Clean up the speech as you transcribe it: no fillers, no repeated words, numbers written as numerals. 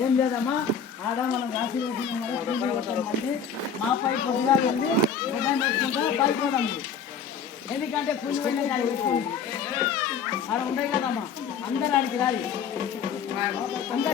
ఏం లేదమ్మా ఆడ మనం రాసి మళ్ళీ మా పై పొద్దుగా వెళ్ళి గుడ్డం పెట్టుకుంటా పైపోదాం ఎందుకంటే కూలి పోయినా ఆడ ఉంటాయి కదమ్మా అందరు ఆడికి రాలి